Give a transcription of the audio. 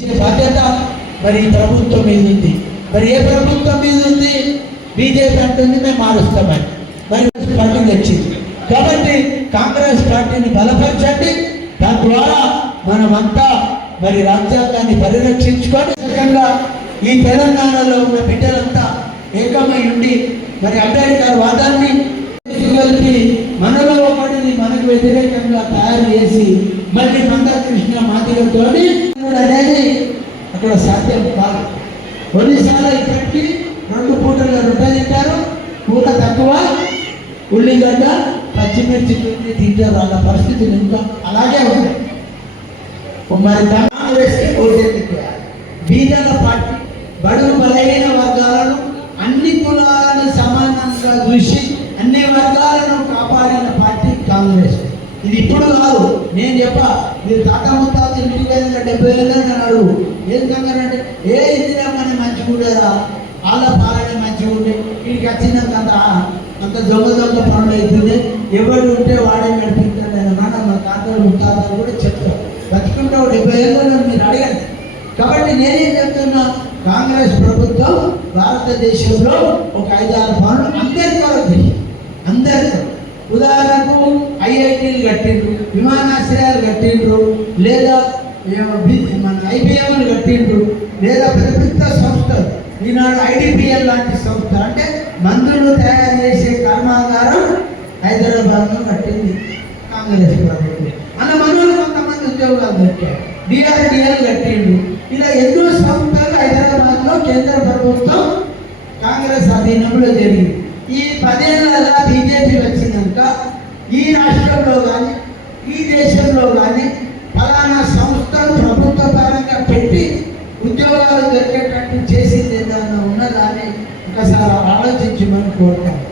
బాధ్యత మరి ప్రభుత్వం మీద ఉంది. మరి ఏ ప్రభుత్వం మీద ఉంది? బీజేపీ అంటుంది మేము మారుస్తామని. మరి పార్టీ వచ్చింది కాబట్టి కాంగ్రెస్ పార్టీని బలపరచండి. తద్వారా మనమంతా మరి రాజ్యాంగాన్ని పరిరక్షించుకొని రకంగా ఈ తెలంగాణలో ఉన్న బిడ్డలంతా ఏకమై ఉండి మరి అంబేద్కర్ వాదాన్ని కూడా సాధ్యం కాదు. కొన్నిసార్లు ఇప్పటికీ రెండు పూటలు రొట్టె తింటారు తక్కువ ఉల్లిగడ్డ పచ్చిమిర్చి తిండి తింటారు వాళ్ళ పరిస్థితులు ఇంకా అలాగే ఉన్నాయి మరి కాంగ్రెస్కి పార్టీ బడుగు బలహీన వర్గాలను అన్ని కులాలను సమానంగా చూసి అన్ని వర్గాలను కాపాడిన పార్టీ కాంగ్రెస్. ఇది ఇప్పుడు కాదు. నేను చెప్పా మీరు తాత ముత్తాత ఇంటికి వెళ్ళిన డెబ్బై ఏళ్ళు నేను అడుగు ఏం కంగారంటే ఏ ఇందిరా మన మంచిగా ఉండేరా వాళ్ళ పాలన మంచిగా ఉండే. వీడికి వచ్చినాక అంత అంత దొంగ దొంగ పనులు అవుతుంది ఎవరు ఉంటే వాడే నడిపించాడు నేను మాట మా తాతలు ముత్తాతలు కూడా చెప్తారు బతుకుంటావు డెబ్బై ఏళ్ళు మీరు అడగండి. కాబట్టి నేనేం చెప్తున్నా కాంగ్రెస్ ప్రభుత్వం భారతదేశంలో ఒక ఐదారు పనులు అందరి విమానాశ్రయాలు కట్టిండ్రు లేదా బి- మన ఐబిఎంలు కట్టిండ్రు లేదా పెద్ద పెద్ద సంస్థలు ఈనాడు ఐడిపిఎల్ లాంటి సంస్థ. అంటే మందులు తయారు చేసే కర్మాగారం హైదరాబాద్లో కట్టింది కాంగ్రెస్ ప్రభుత్వం. అన్న మనోళ్ళు కొంతమంది ఉద్యోగాలు కట్టారు డిఆర్డిఎల్ కట్టిండు ఇలా ఎన్నో సంస్థలు హైదరాబాద్లో కేంద్ర ప్రభుత్వం కాంగ్రెస్ అధీనంలో జరిగింది. ఈ పదేళ్ళ బీజేపీ వచ్చినాక ఈ రాష్ట్రంలో కానీ ఈ దేశంలో కానీ ఫలానా సంస్థను ప్రభుత్వ పరంగా పెట్టి ఉద్యోగాలు దొరికేటట్టు చేసింది ఏదైనా ఉన్నదాన్ని ఒకసారి ఆలోచించమని కోరుతాను.